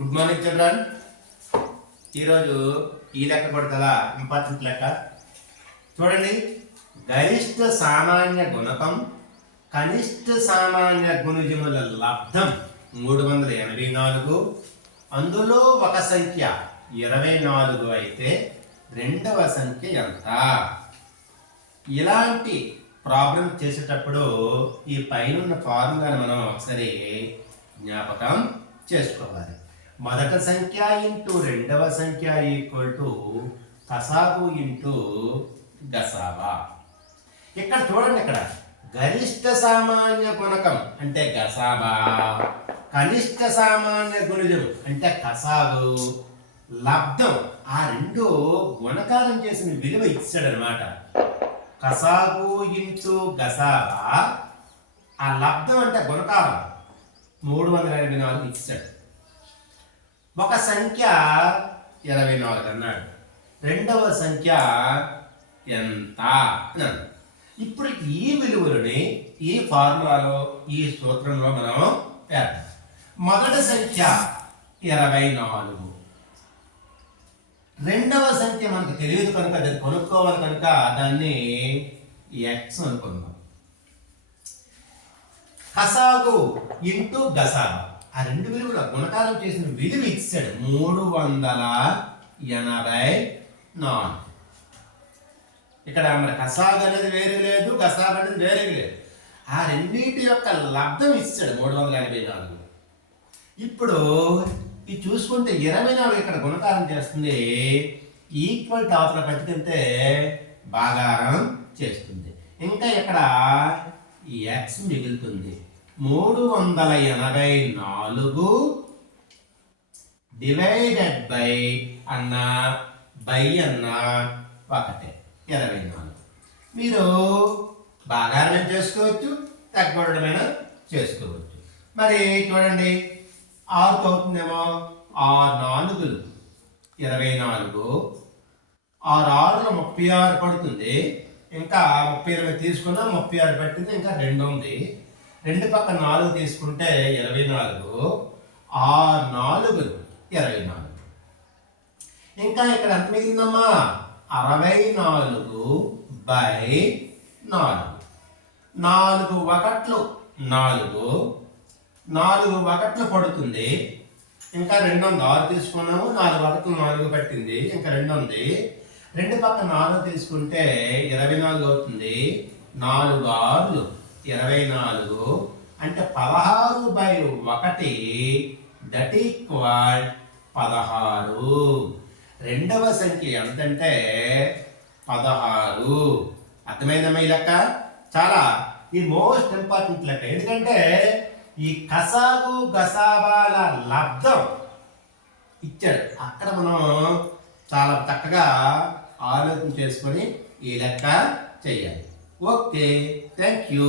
Good morning children. ఈరోజు ఈ లెక్క కూడా చాలా ఇంపార్టెంట్ లెక్క. చూడండి, గరిష్ట సామాన్య గుణకం కనిష్ట సామాన్య గుణిజముల లబ్ధం 384. అందులో ఒక సంఖ్య 24 అయితే రెండవ సంఖ్య ఎంత? ఇలాంటి ప్రాబ్లం చేసేటప్పుడు ఈ పైన ఫార్ములాను మనం ఒకసారి జ్ఞాపకం చేసుకోవాలి. మొదట సంఖ్య ఇంటూ రెండవ సంఖ్య ఈక్వల్ టు కసాబు ఇంటూ గసాబా. ఇక్కడ చూడండి, ఇక్కడ గరిష్ట సామాన్య గుణకం అంటే గసాబా, కనిష్ట సామాన్య గుణిజం అంటే కసాబు, లబ్ధం ఆ రెండు గుణకారం చేసిన విలువ ఇచ్చాడనమాట. కసాబు ఇంటూ గసాబా, ఆ లబ్ధం అంటే గుణకారం 384 ఇచ్చాడు. ఒక సంఖ్య 24 అన్నాడు, రెండవ సంఖ్య ఎంత అన్నాడు. ఇప్పుడు ఈ విలువలని ఈ ఫార్ములాలో ఈ సూత్రంలో మనం వేద్దాం. మొదటి సంఖ్య 24, రెండవ సంఖ్య మనకు తెలియదు కనుక అది కొనుక్కోవాలి కనుక దాన్ని ఎక్స్ అనుకుందాం. కసాగు ఇంటూ గసాబా, ఆ రెండు విలువల గుణకారం చేసిన విలువ ఇచ్చాడు 384. ఇక్కడ మన కసాగు అనేది వేరే లేదు, గసాబ్ అనేది వేరే లేదు. ఆ రెండింటి యొక్క లబ్ధం ఇచ్చాడు 384. ఇప్పుడు ఇది చూసుకుంటే 24 ఇక్కడ గుణకారం చేస్తుంది, ఈక్వల్ టు అవతల పట్టుకుంటే భాగారం చేస్తుంది. ఇంకా ఇక్కడ ఎక్స్ మిగులుతుంది. 384 డివైడెడ్ బై అన్న బై అన్న ఒకటే 24. మీరు భాగారం చేసుకోవచ్చు, తగ్గడమైనా చేసుకోవచ్చు. మరి చూడండి, 6 అవుతుందేమో, 6 4 24, 6 6 36 పడుతుంది. ఇంకా 38 తీసుకున్నా 36 పట్టింది, ఇంకా 2 ఉంది. 2 పక్క 4 తీసుకుంటే 24, 6 4 24. ఇంకా ఇక్కడ ఎంత మిగిలిందమ్మా? 64 బై 4. 4 ఒకట్లు 4, 4 ఒకట్లు పడుతుంది. ఇంకా 2 ఉంది, 6 తీసుకున్నాము, 4 ఒకట్లు 4 పట్టింది, ఇంకా 2 ఉంది. 2 పక్క 4 తీసుకుంటే 24 అవుతుంది. 4 6 24 అంటే 16 బై 1 దట్ ఈక్వల్ 16. రెండవ సంఖ్య ఎంతంటే 16. అర్థమైందమ్మా? ఈ లెక్క చాలా ఈ మోస్ట్ ఇంపార్టెంట్ లెక్క. ఎందుకంటే ఈ కసాగు గసాబాల లబ్ధం ఇచ్చాడు. అక్కడ మనం చాలా చక్కగా ఆలోచన చేసుకొని ఈ లెక్క చేయాలి. Okay, thank you.